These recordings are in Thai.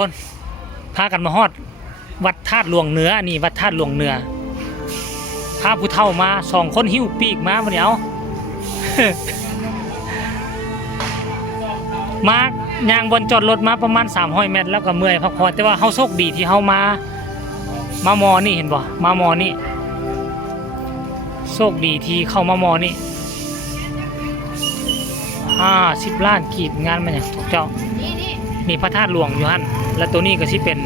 คนพากันมาฮอดวัดธาตุหลวงเหนือนี่วัดธาตุหลวงเหนือพาผู้เฒ่ามา2 คนหิ้วปีกมาวันนี้เอา มายางบนจอดรถมาประมาณ300 เมตรแล้วก็เมื่อยพักผ่อนแต่ว่าเฮาโชคดีที่เฮามามอนี่เห็นบ่มามอนี่โชคดีที่เข้ามามอนี่50 ล้านกีบงานมันอย่างถูกเจ้านี่พระธาตุหลวงอยู่หั่นแล้วตัวนี้ก็สิเป็น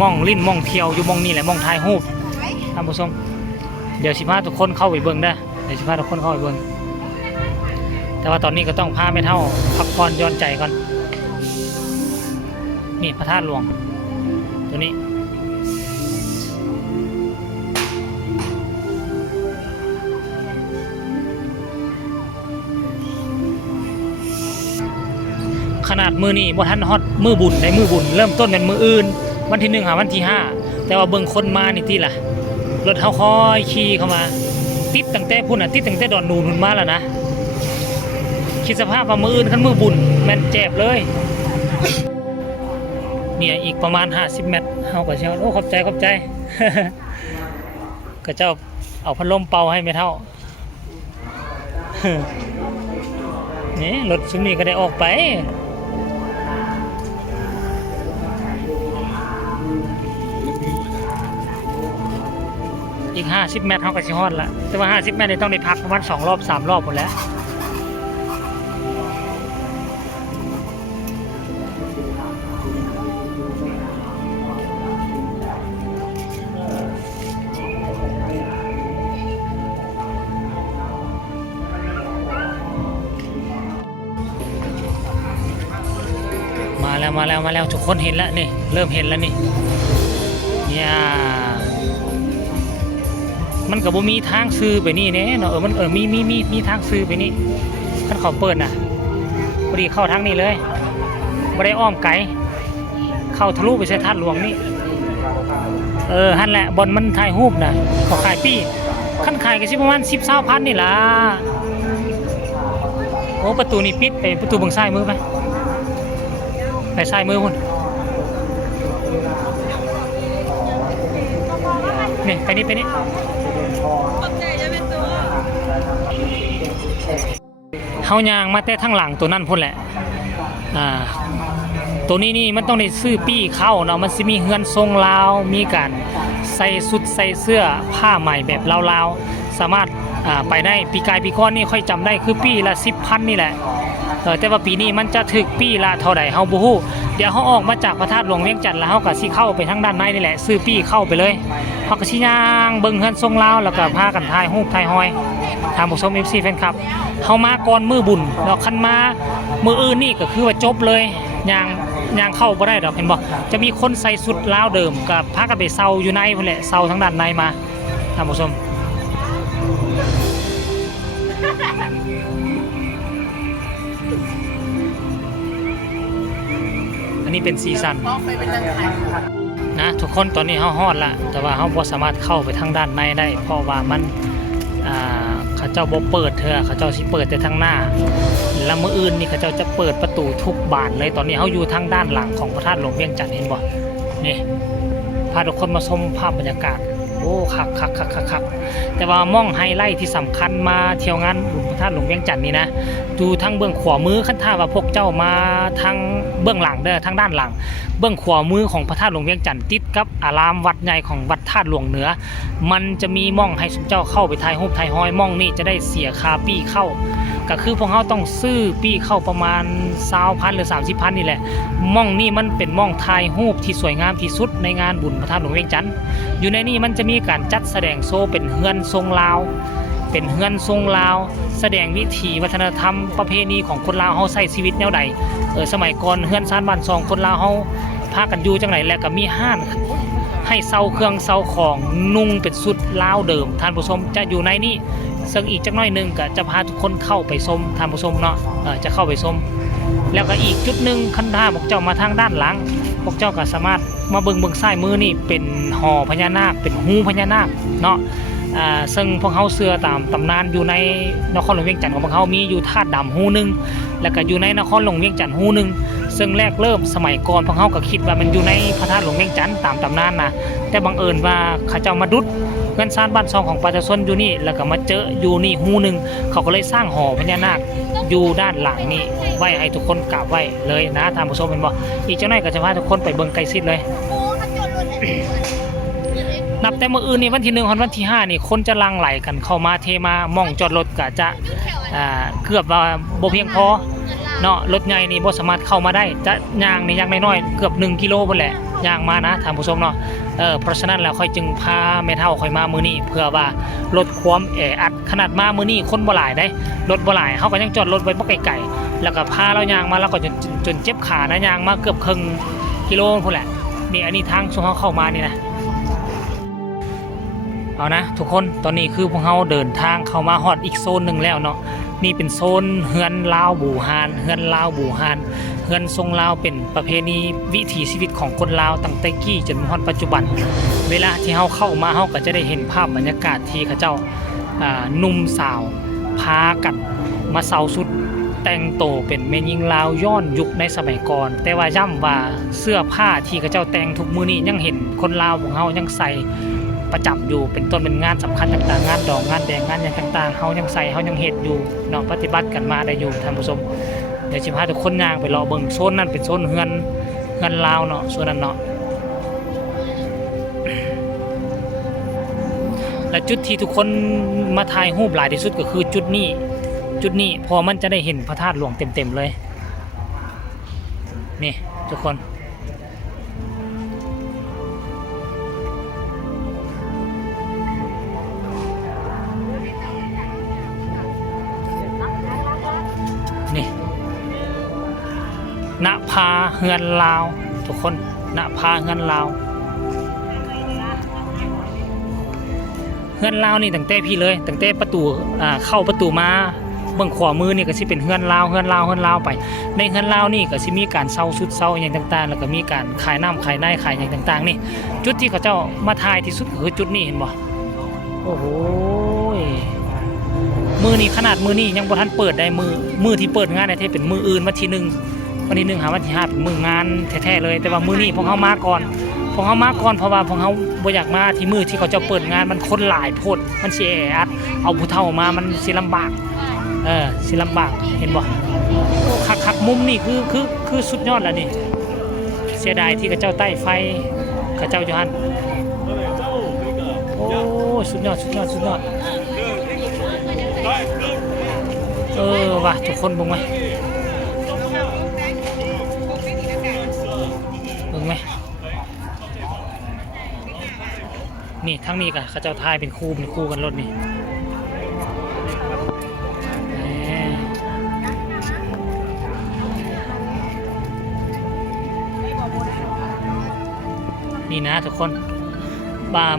ม่องลิ้นม่องเที่ยวอยู่ม่องนี่แหละม่องถ่ายรูปท่านผู้ชมเดี๋ยวสิพาทุกคนเข้าไปเบิ่งเด้อเดี๋ยวสิพาทุกคนเข้าไปเบิ่งแต่ว่าตอนนี้ก็ต้องพาแม่เฒ่าพักผ่อนย้อนใจก่อนนี่พระธาตุหลวงตัวนี้ขนาดมือนี่บ่ทันฮอดมือบุญได้มือบุญเริ่มต้นเป็นมืออื่นวันที่1หาวันที่5แต่ว่าเบิ่งคนมานี่ติล่ะรถเฮาค่อยขี่เข้ามาติดตั้งแต่พุ่นน่ะติดตั้งแต่ดอนนูนพุ่นมาแล้วนะคิดสภาพว่ามืออื่นคันมือบุญแม่นเจ็บเลยเนี่ยอีกประมาณ50 เมตรเฮาก็สิโอ้ขอบใจ ก็เจ้าเอาพัดลมเป่าให้แม่เฒ่า นี่รถซุมนี้ก็ได้ออกไปอีก50 เมตรเขาก็สิฮอดละแต่ว่า50 เมตรนี่ต้องได้พักประมาณ2 รอบ 3 รอบหมดแล้วมาแล้วทุกคนเห็นแล้วนี่เริ่มเห็นแล้วนี่เนี่ยมันก็บ่มีทางซื้อไปนี่เนาะมันมีทางซื้อไปนี่คันเขาเปิดน่ะพอดีเข้าทางนี้เลยบ่ได้อ้อมไกลเข้าทะลุไปใส่ธาตุหลวงนี่หั่นแหละบอนมันถ่ายรูปน่ะเขาขายปี้คันขายก็สิประมาณ10-20 พันนี่ล่ะโอ้ประตูนี่ปิดไปประตูเบิ่งซ้ายมือไปซ้ายมือพุ่นนี่ไปนี่เฮาย่างมาแต่ทางหลังตัวนั้นพุ่นแหละตัวนี้นี่มันต้องได้ซื้อปี้เข้าเนาะมันสิมีเฮือนทรงลาวมีการใส่สุดใส่เสื้อผ้าใหม่แบบลาวๆสามารถไปได้ปีกายปีก้อนนี่ค่อยจำได้คือปี้ละ10,000นี่แหละแต่ว่าปีนี้มันจะถึกปี้ละเท่าใดเฮาบ่ฮู้เดี๋ยวเฮาออกมาจากพระธาตุหลวงเวียงจันทน์แล้วเฮาก็สิเข้าไปทางด้านในนี่แหละซื้อปี้เข้าไปเลยเฮาก็สิย่างเบิ่งเฮือนทรงลาวแล้วก็พากันถ่ายรูปถ่ายหอยทางผู้ชม FC แฟนคลับเฮามาก่อนมื้อบุญแล้วคันมามื้ออื่นนี่ก็คือว่าจบเลยย่างเข้าบ่ได้ดอกเห็นบ่จะมีคนใส่สุดลาวเดิมกับพากันไปเซาอยู่ในพุ่นแหละเซาทางด้านในมาท่านผู้ชมนี่เป็นซีซันนะทุกคนตอนนี้เฮาฮอดละแต่ว่าเฮาบ่สามารถเข้าไปทางด้านในได้เพราะว่ามันเขาเจ้าบ่เปิดเถอะเขาเจ้าสิเปิดแต่ทางหน้าแล้วมื้ออื่นนี่เขาเจ้าจะเปิดประตูทุกบานเลยตอนนี้เฮาอยู่ทางด้านหลังของพระธาตุหลวงเวียงจันทน์เห็นบ่นี่พาทุกคนมาชมภาพบรรยากาศโอ้คักแต่ว่ามองไฮไลท์ที่สำคัญมาเที่ยวงานบุญพระธาตุหลวงเวียงจันทน์นี่นะดูทางเบื้องขวามือคันท่าว่าพวกเจ้ามาทางเบื้องหลังเด้อทางด้านหลังเบื้องขวามือของพระธาตุหลวงเวียงจันทน์ติดกับอารามวัดใหญ่ของวัดธาตุหลวงเหนือมันจะมีม่องให้เจ้าเข้าไปถ่ายรูปถ่ายหอยม่องนี่จะได้เสียค่าปี้เข้าก็คือพวกเขาต้องซื้อปี้เข้าประมาณ20,000 หรือ 30,000นี่แหละม่องนี่มันเป็นม่องถ่ายรูปที่สวยงามที่สุดในงานบุญพระธาตุหลวงเวียงจันทน์อยู่ในนี้มันจะมีการจัดแสดงโชว์เป็นเฮือนทรงลาวแสดงวิถีวัฒนธรรมประเพณีของคนลาวเฮาใช้ชีวิตแนวใดสมัยก่อนเฮือนซานบ้านซองคนลาวเฮาพากันอยู่จังไดแล้วก็มีห้านให้เซาเครื่องเซาของนุ่งเป็นสุดลาวเดิมท่านผู้ชมจะอยู่ในนี้ซึ่งอีกจักหน่อยนึงก็จะพาทุกคนเข้าไปชมท่านผู้ชมเนาะจะเข้าไปชมแล้วก็อีกจุดนึงคันท่าพวกเจ้ามาทางด้านหลังพวกเจ้าก็สามารถมาเบิ่งซ้ายมือนี่เป็นหอพญานาคเป็นหูพญานาคเนาะซึ่งพวกเขาเชื่อตามตำนานอยู่ในนครหลวงเวียงจันทน์ของพวกเขามีอยู่ธาตุดำหูนึงแล้วก็อยู่ในนครหลวงเวียงจันทน์หูนึง ซึ่งแรกเริ่มสมัยก่อนพวกเขาก็คิดว่ามันอยู่ในพระธาตุหลวงเวียงจันทน์ตามตำนานนะแต่บังเอิญว่าเขาเจ้ามาดุดเงินซ่านบ้านซองของประชาชนอยู่นี่แล้วก็มาเจออยู่นี่หูหนึ่งเขาก็เลยสร้างหอพญานาคอยู่ด้านหลังนี่ไว้ให้ทุกคนกราบไหว้เลยนะท่านผู้ชมเป็นบ่อีกเจ้าหน้าก็จะพาทุกคนไปเบิ่งใกล้ชิดเลย นับแต่เมื่ออื่นนี่วันที่1ถึงวันที่5นี่คนจะลังไหลกันเข้ามาเทมาหม่องจอดรถก็จะเกือบว่าบ่เพียงพอเนาะรถใหญ่นี่บ่สามารถเข้ามาได้จะย่างนี่อย่างน้อยๆเกือบ1กิโลพุ่นแหละย่างมานะท่านผู้ชมเนาะเพราะฉะนั้นแล้วค่อยจึงพาแม่เฒ่าค่อยมามื้อนี้เพื่อว่าลดความแออัดขนาดมามื้อนี้คนบ่หลายได้รถบ่หลายเฮาก็ยังจอดรถไว้บ่ไกลๆแล้วก็พาเราย่างมาแล้วก็จนเจ็บขานะย่างมาเกือบครึ่งกิโลพุ่นแหละนี่อันนี้ทางช่วงเฮาเข้ามานี่นะเอานะทุกคนตอนนี้คือพวกเราเดินทางเข้ามาฮอดอีกโซนหนึ่งแล้วเนาะนี่เป็นโซนเฮือนลาวบูฮานเฮือนลาวบูฮานเฮือนทรงลาวเป็นประเพณีวิถีชีวิตของคนลาวตั้งแต่กี้จนฮอดปัจจุบันเวลาที่เฮาเข้ามาเฮาก็จะได้เห็นภาพบรรยากาศที่เขาเจ้าหนุ่มสาวพากันมาเซาสุดแต่งโตเป็นแม่หญิงลาวย้อนยุคในสมัยก่อนแต่ว่าย้ำว่าเสื้อผ้าที่เขาเจ้าแต่งทุกมื้อนี้ยังเห็นคนลาวของเฮายังใส่ประจำอยู่เป็นต้นเป็นงานสำคัญต่างๆงานดอกงานแดงงานอย่างต่างๆเฮายังใส่เฮายังเฮ็ดอยู่เนาะปฏิบัติกันมาได้อยู่ท่านผู้ชมเดี๋ยวสิพาทุกคนย่างไปรอเบิ่งโซนนั้นเป็นโซนเฮือนลาวเนาะโซนนั้นเนาะและจุดที่ทุกคนมาถ่ายรูปหลายที่สุดก็คือจุดนี้พอมันจะได้เห็นพระธาตุหลวงเต็มๆเลยนี่ทุกคนนี่ณภาเฮือนลาวทุกคนณภาเฮือนลาวเฮือนลาวนี่ตั้งแต่พี่เลยตั้งแต่ประตูเข้าประตูมาเบื้องขวามือนี่ก็สิเป็นเฮือนลาวไปในเฮือนลาวนี่ก็สิมีการเซาสุดเซาอย่างต่างๆแล้วก็มีการขายน้ำขายในขายอย่างต่างๆนี่จุดที่เขาเจ้ามาถ่ายที่สุดก็คือจุดนี้เห็นบ่โอ้โหมือนี่ขนาดมือนี่ยังบ่ทันเปิดได้มือที่เปิดงานได้เป็นมืออื่นวันที่1หาวันที่5เป็นมืองานแท้ๆเลยแต่ว่ามือนี่พวกเฮามาก่อนเพราะว่าพวกเขาบ่อยากมาที่มือที่เขาจะเปิดงานมันคนหลายโพดมันสิแออัดเอาผู้เฒ่ามามันสิลำบากสิลำบากเห็นบ่คักมุมนี่คือสุดยอดแล้วนี่เสียดายที่เขาเจ้าใต้ไฟเขาเจ้าอยู่หั่นโอ้สุดยอดว่ะทุกคนเบิ่งไหมนี่ทั้งนี้กันเขาเจ้าทายเป็นคู่กันรถนี่นี่นะทุกคน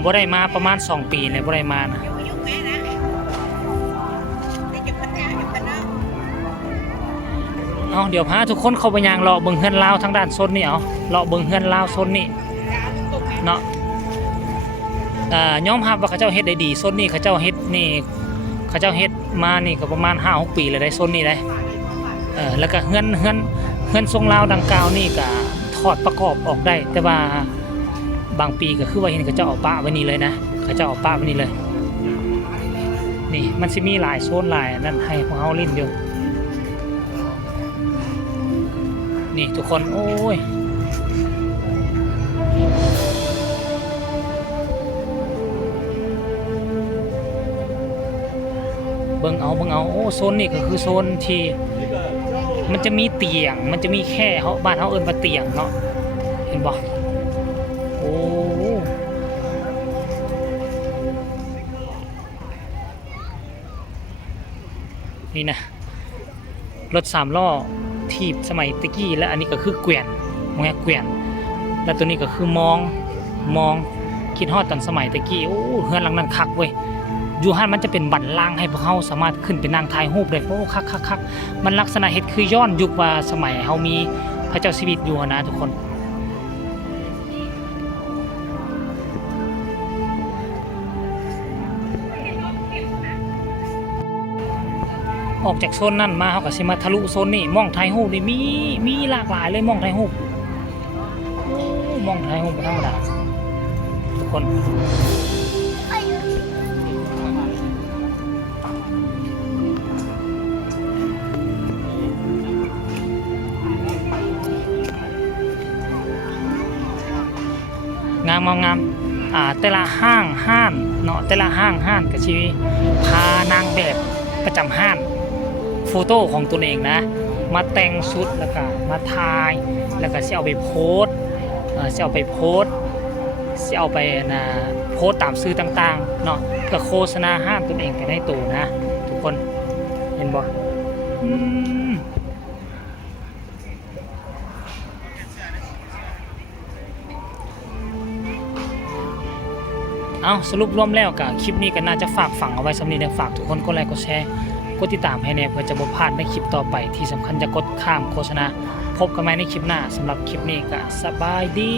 บ่ได้มาประมาณ2 ปีเลยบ่ได้มานะเอาเดี๋ยวพาทุกคนเข้าไปยางเลาะเบิ่งเฮือนลาวทางด้านโซนนี่เอาเลาะเบิ่งเฮือนลาวโซนนี่เนาะยอมรับว่าเขาเจ้าเฮ็ดได้ดีโซนนี้เขาเจ้าเฮ็ดมานี่ก็ประมาณ 5-6 ปีเลยได้โซนนี้ได้แล้วก็เฮือนทรงลาวดังกล่าวนี่ก็ถอดประกอบออกได้แต่ว่าบางปีก็คือว่าเห็นเขาเจ้าเอาปะไว้นี่เลยนะเขาเจ้าเอาปะไว้นี่เลยนี่มันสิมีหลายโซนหลายนั่นให้พวกเฮาลิ้นอยู่นี่ทุกคนโอ้ยเบิ่งเอาโอ้โซนนี่ก็คือโซนที่มันจะมีเตียงมันจะมีแค่เฮาบ้านเฮาเอิ้นว่าเตียงเนาะเห็นบ่โอ้นี่นะรถ3 ล้อถีบสมัยตะกี้และอันนี้ก็คือเกวียนแล้วตัวนี้ก็คือมองคิดฮอดตอนสมัยตะกี้โอ้เฮือนหลังนั้นคักเว้ยอยู่หั่นมันจะเป็นบันลังให้พวกเฮาสามารถขึ้นไปนั่งถ่ายรูปได้โอ้คักมันลักษณะเฮ็ดคือย้อนยุคว่าสมัยเฮามีพระเจ้าชีวิตอยู่นะทุกคนโ ออกจากโซนนั่นมาเขาก็สิมาทะลุโซนนี่มองถ่ายรูปนี่มีหลากหลายเลยมองถ่ายรูปโอ้มองถ่ายรูปบ่ธรรมดาทุกคนงามงามแต่ละห้างเนาะแต่ละห้างก็สิพานางแบบประจำห้างโฟโต้ของตนเองนะมาแต่งชุดแล้วก็มาถ่ายแล้วก็สิเอาไปโพสต์สิเอาไปโพสต์สิเอาไปโพสต์ตามสื่อต่างๆเนาะเพื่อโฆษณาห้างตนเองไปในตัวนะทุกคนเห็นบ่เอาสรุปรวมแล้วกับคลิปนี้ก็น่าจะฝากฝังเอาไว้สำหรับฝากทุกคนกดไลค์กดแชร์กดติดตามให้แน่เพื่อจะบ่พลาดในคลิปต่อไปที่สำคัญจะกดข้ามโฆษณาพบกันใหม่ในคลิปหน้าสำหรับคลิปนี้ก็สบายดี